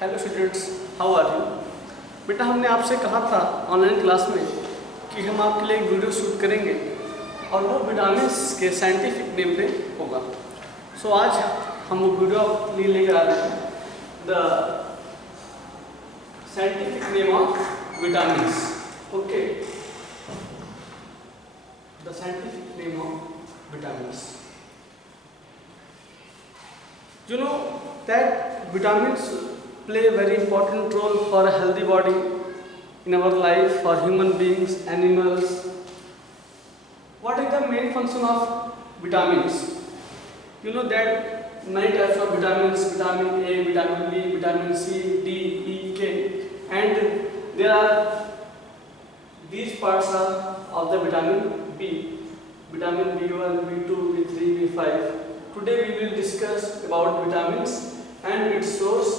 Hello students, how are you. बेटा, हमने आपसे कहा था ऑनलाइन क्लास में कि हम आपके लिए एक वीडियो शूट करेंगे और वो विटामिन के साइंटिफिक नेम पे होगा। सो आज हम वो वीडियो आपके लिए लेकर आ रहे हैं, the scientific name of vitamin. Okay, the scientific name of vitamin. You know that vitamins play a very important role for a healthy body in our life, for human beings, animals. What is the main function of vitamins? You know that many types of vitamins: vitamin A, vitamin B, vitamin C, D, E, K, and there are these parts are of the vitamin B, vitamin B1, B2, B3, B5. Today we will discuss about vitamins and its source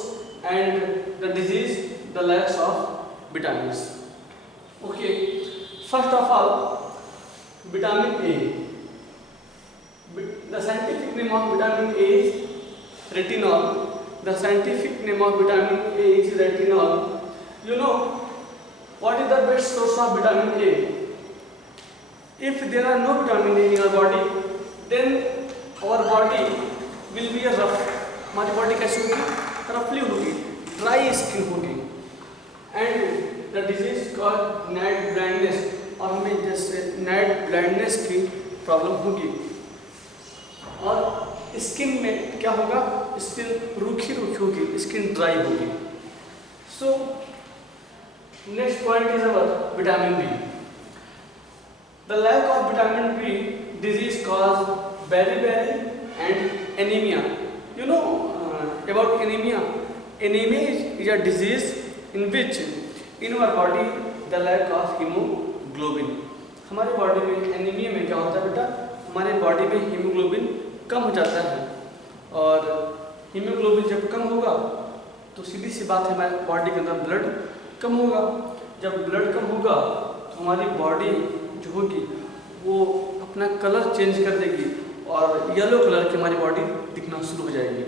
and the disease, the lacks of vitamins. Okay, first of all, vitamin A. The scientific name of vitamin A is retinol. The scientific name of vitamin A is retinol. You know what is the best source of vitamin A? If there are no vitamin A in our body, then our body will be a rough. हमारी body कैसी होगी? रफली होगी, dry skin होगी, and the disease called night blindness, और हमें जैसे night blindness की प्रॉब्लम होगी। और स्किन में क्या होगा? स्किन रूखी होगी, स्किन ड्राई होगी। So next point is our vitamin B. The lack of vitamin B disease cause beriberi and anemia. You know about anemia. Anemia is a disease in which in our body the lack of hemoglobin. हमारे body में anaemia में क्या होता है बेटा? हमारे body में haemoglobin कम हो जाता है, और हीमोग्लोबिन जब कम होगा तो सीधी सी बात है हमारे बॉडी के अंदर ब्लड कम होगा। जब ब्लड कम होगा तो हमारी बॉडी जो होगी वो अपना कलर चेंज कर देगी और येलो कलर की हमारी बॉडी दिखना शुरू हो जाएगी।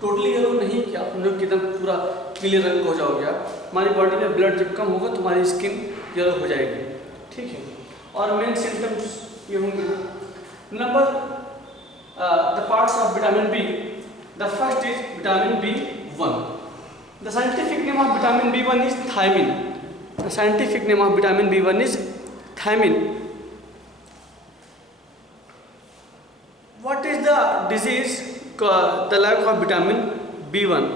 टोटली येलो नहीं कि आप लोग एकदम पूरा पीले रंग का हो जाओगे आप। हमारी बॉडी में ब्लड जब कम होगा तो हमारी स्किन येलो हो जाएगी, ठीक है। और मेन सिम्टम्स ये होंगे। Number the parts of vitamin B. The first is vitamin B1। The scientific name of vitamin B1 is thiamine. The scientific name of vitamin B1 is thiamine. What is the disease? The lack of vitamin B1.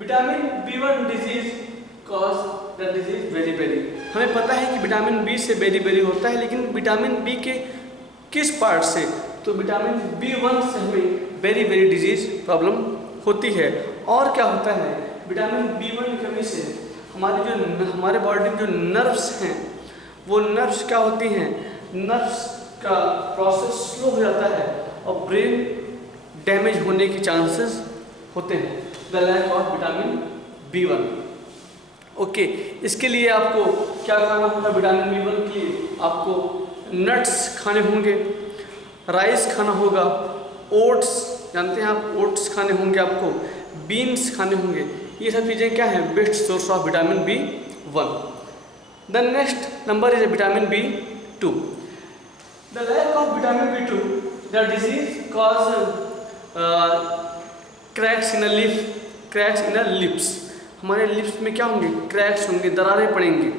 Vitamin B1 disease cause the disease beriberi. हमें पता है कि vitamin B से beriberi होता है, लेकिन vitamin B के किस पार्ट से? तो विटामिन B1 से हमें बेरीबेरी डिजीज प्रॉब्लम होती है। और क्या होता है? विटामिन B1 की कमी से हमारे बॉडी में जो नर्व्स हैं, वो नर्व्स क्या होती हैं? नर्व्स का प्रोसेस स्लो हो जाता है और ब्रेन डैमेज होने के चांसेस होते हैं। The lack of vitamin B1। Okay, इसके लिए आपको क्या खाना होगा? विटामिन B1 के लिए आपको नट्स खाने होंगे, राइस खाना होगा, ओट्स जानते हैं आप, ओट्स खाने होंगे आपको, बीन्स खाने होंगे। ये सब चीज़ें क्या हैं? Best source of vitamin B1। The next number is vitamin B2। The lack of vitamin B2, the disease cause cracks in a leaf, cracks in a lips. हमारे लिप्स में क्या होंगे? क्रैक्स होंगे, दरारें पड़ेंगी।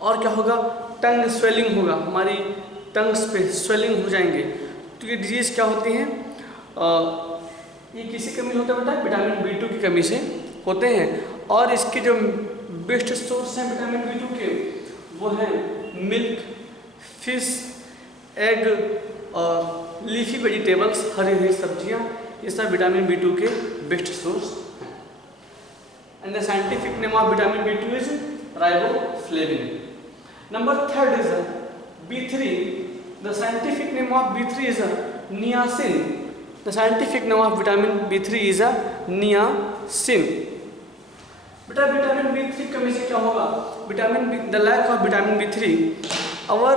और क्या होगा? टंग स्वेलिंग होगा, हमारी टंग्स पे स्वेलिंग हो जाएंगे। तो ये डिजीज़ क्या होती हैं? ये किसी कमी होता है बेटा? विटामिन B2 की कमी से होते हैं। और इसके जो बेस्ट सोर्स हैं विटामिन B2 के, वो हैं मिल्क, फिश, एग और लीफी वेजिटेबल्स, हरी हरी सब्जियां। ये सब विटामिन B2 के बेस्ट सोर्स हैं। And the scientific name of vitamin B2 is riboflavin. Number third is B3। The scientific name of B3 is niacin. The scientific name of vitamin B3 is niacin. बेटा, vitamin B3 कमी से क्या होगा? The lack of vitamin B3 और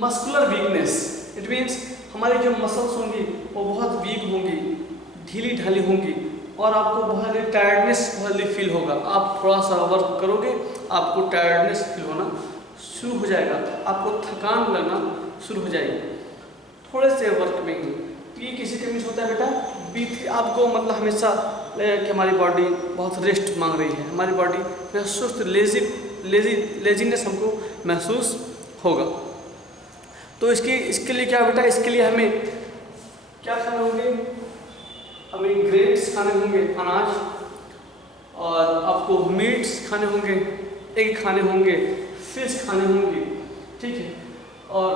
muscular weakness, it means हमारी जो muscles होंगी वो बहुत वीक होंगी, ढीली ढाली होंगी और आपको बहुत ही टायर्डनेस बहुत ही फील होगा। आप थोड़ा सा वर्क करोगे आपको टायर्डनेस फील होना शुरू हो जाएगा, आपको थकान लगना शुरू हो जाएगी थोड़े से वर्क में ही। तो ये किसी कमी से होता है बेटा B3। आपको मतलब हमेशा कि हमारी बॉडी बहुत रेस्ट मांग रही है, हमारी बॉडी में सुस्त लेजीनेस हमको महसूस होगा। तो इसके लिए क्या बेटा, इसके लिए हमें क्या खाने होंगे, हमें ग्रेन्स खाने होंगे अनाज, और आपको मीट्स खाने होंगे, एग खाने होंगे, फिश खाने होंगे, ठीक है, और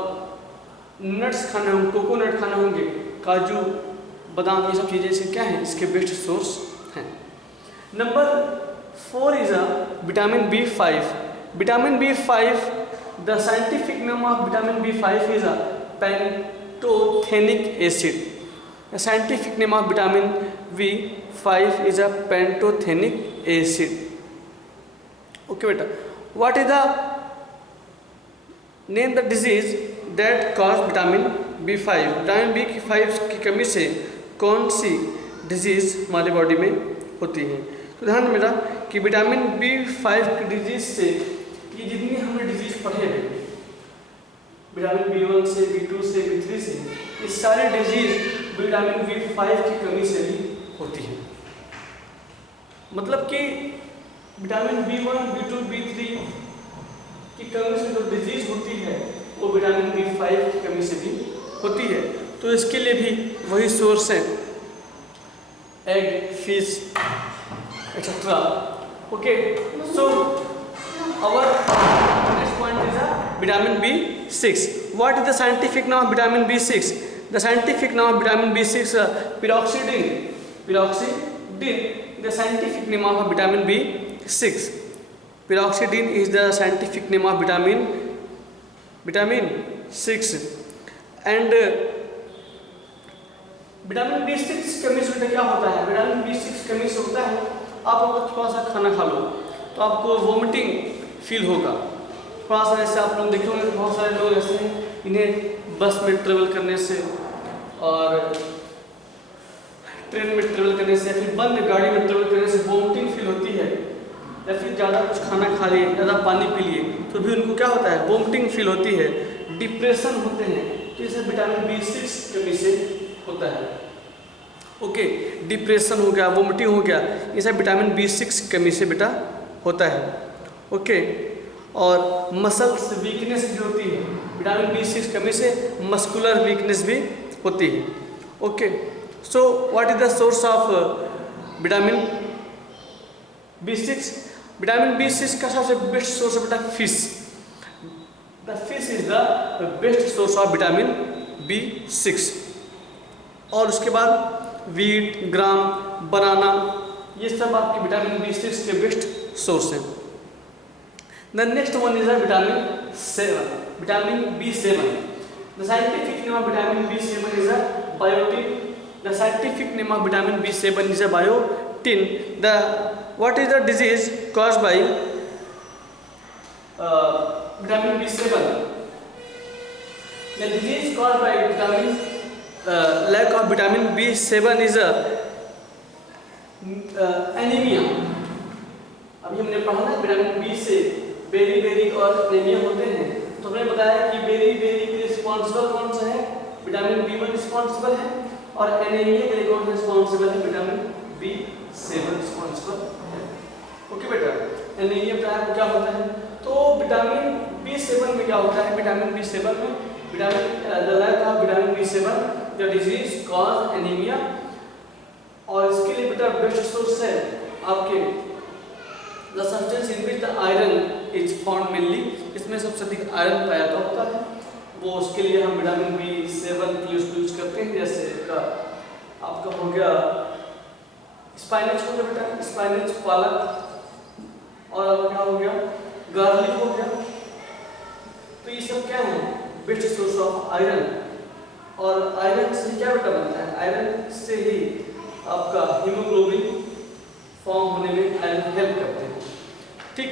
नट्स खाने होंगे, कोकोनट खाने होंगे, काजू बादाम, ये सब चीज़ें इसके क्या हैं, इसके बेस्ट सोर्स हैं। Number 4 is vitamin B5। Vitamin B5, the scientific name of vitamin B5 is pantothenic acid. The scientific name of vitamin B5 is a pantothenic acid. Okay बेटा, what is the name the disease that cause vitamin B5? Vitamin B5 की कमी से कौन सी disease हमारी body में होती है? तो ध्यान मेरा कि विटामिन B5 की डिजीज से ये जितनी हमने डिजीज पढ़े हैं, विटामिन B1 से B2 से B3 से, ये सारी डिजीज विटामिन B5 की कमी से भी होती है। मतलब कि विटामिन B1, B2, B3 की कमी से जो डिजीज होती है वो विटामिन B5 की कमी से भी होती है। तो इसके लिए भी वही सोर्स है, egg, fish etcetera. Okay, so our next point is vitamin B6. What is the scientific name of vitamin B6? The scientific name of vitamin B6 pyroxidine. Pyroxidine, the scientific name of vitamin B6. Pyroxidine is the scientific name of vitamin 6. And vitamin B6 कमी से क्या होता है? Vitamin B6 कमी से होता है, आप अगर थोड़ा सा खाना खा लो तो आपको वोमिटिंग फील होगा। थोड़ा सा ऐसे आप लोग देखे होंगे, बहुत सारे लोग ऐसे हैं, इन्हें बस में ट्रेवल करने से और ट्रेन में ट्रेवल करने से या फिर बंद गाड़ी में ट्रेवल करने से वोमिटिंग फील होती है, या फिर ज़्यादा कुछ खाना खा लिए, ज़्यादा पानी पी लिए तो भी उनको क्या होता है, वोमिटिंग फील होती है, डिप्रेशन होते हैं, तो इसे विटामिन B6 कमी से होता है। ओके, डिप्रेशन हो गया, वोमिटिंग हो गया, ये सब विटामिन B6 कमी से बेटा होता है। ओके, और मसल्स वीकनेस भी होती है, विटामिन B6 कमी से मस्कुलर वीकनेस भी होती है। Okay, so what is the source of vitamin B6? Vitamin B6 का सबसे बेस्ट सोर्स है बेटा fish. The fish is the best source of vitamin B6। और उसके बाद वीट, ग्राम, बनाना, ये सब आपके विटामिन B6 के बेस्ट सोर्स हैं। The next one is vitamin 7. Vitamin B7. The scientific name of vitamin B7 is biotin. The scientific name of vitamin B7 is biotin. What is the disease caused by vitamin B7? The disease caused by lack of vitamin B7 is anemia. अभी हमने पढ़ा ना vitamin B से berry और anaemia होते हैं, तो हमने बताया कि बेरी के रिस्पॉन्सिबल कौन सा है, विटामिन B1 रिस्पॉन्सिबल है, और एनीमिया के लिए कौन सा रिस्पॉन्सिबल है, विटामिन B7 रिस्पॉन्सिबल है। ओके बेटा, एनीमिया बताया क्या होता है, तो विटामिन B7 में क्या होता है, विटामिन B7 में the lack of vitamin B7 the disease cause anaemia. और इसके लिए बेटा बेस्ट सोर्स है आपके The substance in which the iron is found mainly, इसमें सबसे अधिक आयरन पाया होता है, वो उसके लिए हम विटामिन B7 यूज करते हैं। जैसे आपका हो गया स्पाइनच हो गया बेटा, स्पाइनच, पालक, और आपका क्या हो गया, गार्लिक हो गया। तो ये सब क्या है, बेस्ट सोर्स ऑफ आयरन। और आयरन से क्या बेटा बनता है, आयरन से ही आपका हीमोग्लोबिन फॉर्म होने में आयरन हेल्प करते हैं। ठीक,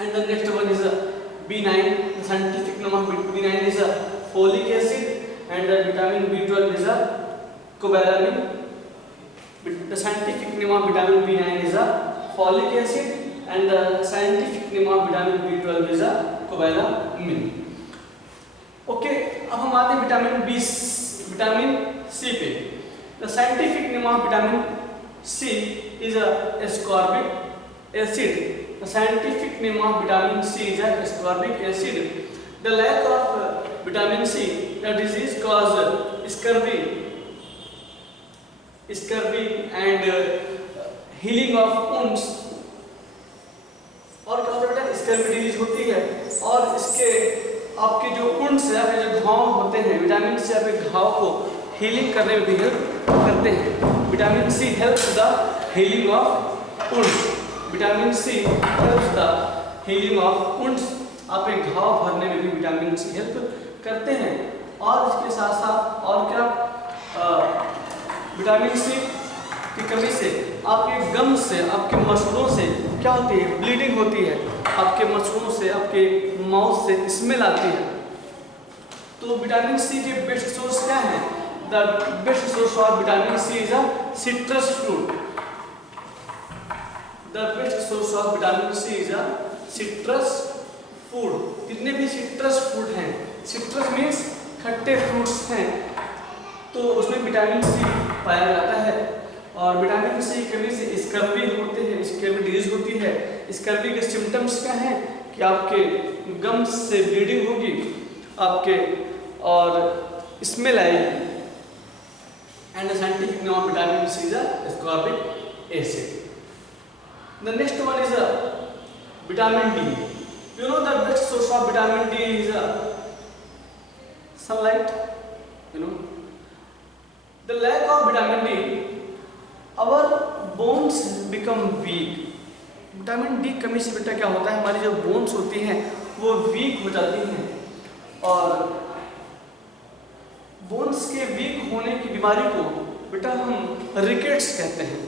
and the next one is B9. The scientific name of B9 is folic acid, and the vitamin B12 is cobalamin. The scientific name of vitamin B9 is a folic acid, and the scientific name of vitamin B12 is a cobalamin. Okay, अब हम आते हैं vitamin सी पे. The scientific name of vitamin C is a ascorbic acid. The scientific name of vitamin C is a ascorbic acid. The lack of vitamin C, the disease cause scurvy and healing of wounds. और क्या होता है बेटा, scurvy disease होती है, और इसके आपके जो वुंड्स है, आपके जो घाव होते हैं, विटामिन सी आपके घाव को हीलिंग करने में भी हेल्प करते हैं. Vitamin C helps the healing of wounds. Vitamin C helps the healing of wounds. आपके घाव भरने में भी विटामिन सी हेल्प करते हैं. और इसके साथ साथ और क्या, विटामिन सी की कमी से आपके गम्स से, आपके मसूड़ों से क्या होती है, ब्लीडिंग होती है. आपके मसूड़ों से, आपके माउथ से स्मेल आती है. तो विटामिन सी के बेस्ट सोर्स क्या है? The best source of vitamin C is a citrus fruit. The best source of vitamin C is a citrus food. जितने भी सिट्रस फूड हैं, सिट्रस मीन्स खट्टे फ्रूट्स हैं, तो उसमें विटामिन सी पाया जाता है. और विटामिन सी की कमी से स्कर्वी होते हैं, स्कर्वी डिजीज होती है. स्कर्वी के सिम्टम्स क्या हैं कि आपके गम्स से ब्लीडिंग होगी आपके, और स्मेल आएगी. And the scientific name of vitamin C is ascorbic acid. The next one is vitamin D. You know the best source of vitamin D is sunlight. You know, the lack of vitamin D, our bones become weak. Vitamin D कमी से बेटा क्या होता है, हमारी जो bones होती हैं वो वीक हो जाती हैं. और बोन्स के वीक होने की बीमारी को बेटा हम रिकेट्स कहते हैं.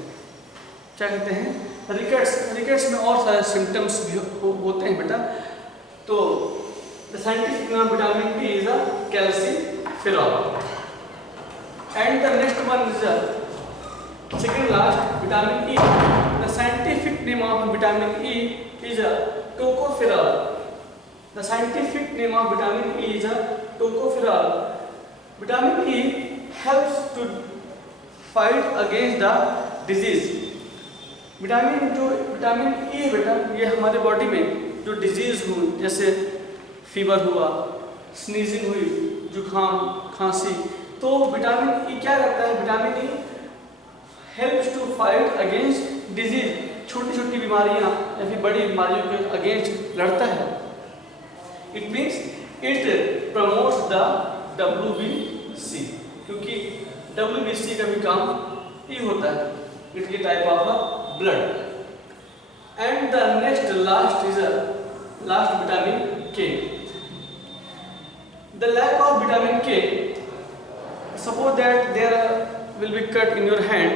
क्या कहते हैं? रिकेट्स. रिकेट्स में और सारे सिम्टम्स भी होते हैं बेटा. तो the scientific name of vitamin D is a calciferol. And the next one is second last, vitamin E. The scientific name of vitamin E is a tocopherol. The scientific name of vitamin E is a tocopherol. Vitamin E helps to fight against the disease. Vitamin E बेटा, ये हमारे body में जो disease हुई, जैसे fever हुआ, sneezing हुई, जुकाम, खांसी, तो विटामिन E क्या करता है? Vitamin E helps to fight against disease. छोटी छोटी बीमारियां या फिर बड़ी बीमारियों के अगेंस्ट लड़ता है. It means it promotes the WBC, क्योंकि WBC का भी काम E होता है. It is a type of blood. And the next last is last vitamin K. The lack of vitamin K, suppose that there will be cut in your hand,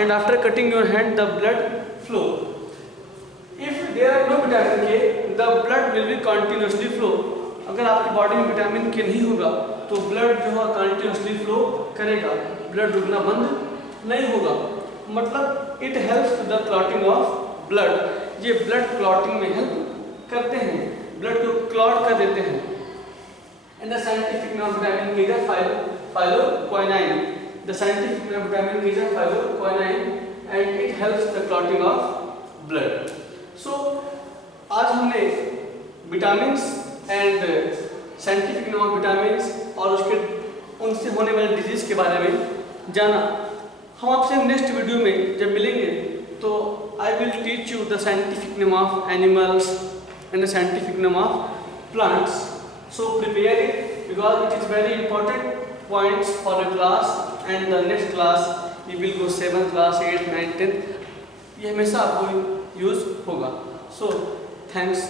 and after cutting your hand the blood flow. If there are no vitamin K, the blood will be continuously flow. अगर आपकी body में vitamin के नहीं होगा तो blood जो है continuously flow करेगा, ब्लड रुकना बंद नहीं होगा. मतलब it helps to the clotting of blood. ये ब्लड क्लॉटिंग में हेल्प करते हैं, ब्लड को क्लॉट कर देते हैं. And the scientific name of vitamin K is phylloquinone. The scientific name of vitamin is phylloquinone and it helps the clotting of blood. So आज हमने vitamins and scientific name of vitamins और उसके उनसे होने वाले डिजीज के बारे में जाना. हम आपसे नेक्स्ट वीडियो में जब मिलेंगे तो I will teach you the scientific name of animals and the scientific name of plants. So prepare it because it is very important points for the class, and the next class you will go 7th class, 8th, 9th, 10th. ये हमेशा आपको use होगा. So thanks.